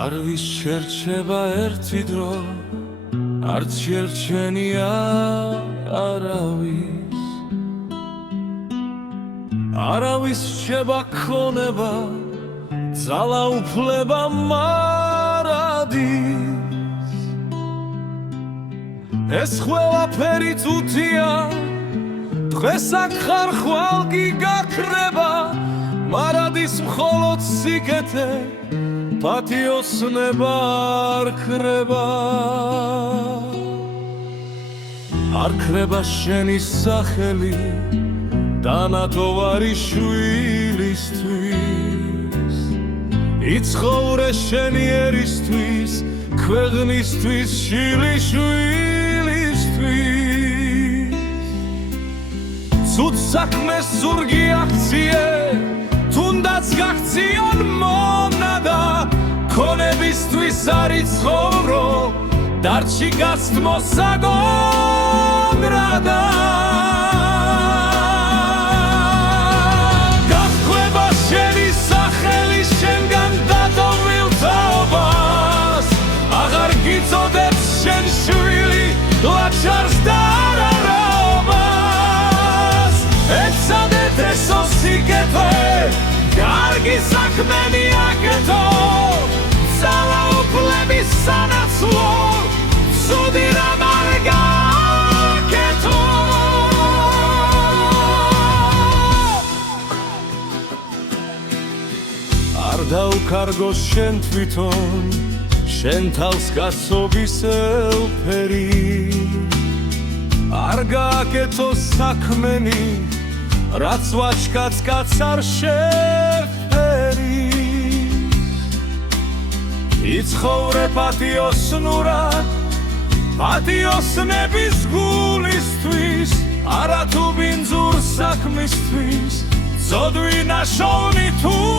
არ ვისჩერჩება ერთი დრო არც შერჩენია არავის რჩება ქონება ძალა უფლება მარადის ეს ყველაფერი თუთია დღეს აქ ხარ ხვალ კი გაქრება მარადის მხოლოდ სიკეთე პატიოსნება არ ქრება არ ქრება შენი სახელი დანატოვარი შვილისთვის იცხოვრე შენი ერისთვის ქვეყნისთვის შვილიშვილისთვის ცუდ საქმეს ზურგი აქციე თუნდაც გაქციონ მონადა ქონებისთვის არ იცხოვრო დარჩი გასცმო საგონრადა გახყვება შენი სახელი შენგან დატოვილ თაობას აღარ გიწოდებს შენ შვილი ლაჩარს და არაობას ეცადეთ ესო სიკეთე კარგი საქმენი აკეთო ძალა უფლების სანაცვლო ცუდი რამ არ გაკეთო არ დაუკარგო შენ თვითონ შენ თავს კაცობის ელფერი არ გააკეთო საქმენი რაც ვაჩქაც კაც არ შეფერის იცხოვრე პატიოსნურად პატიოსნების გულისთვის არა თუ ბინძურ საქმისთვის ზოდვი ნაშოვნი თულისთვის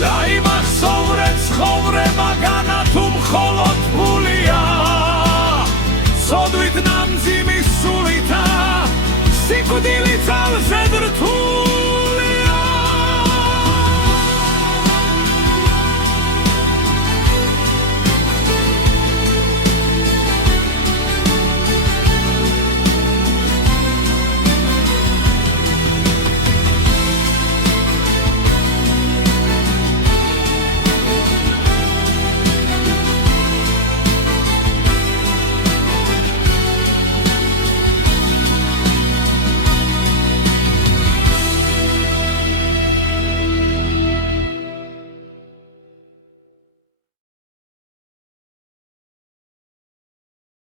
დაიმახსოვრე ცხოვრება განა თუ მხოლოდ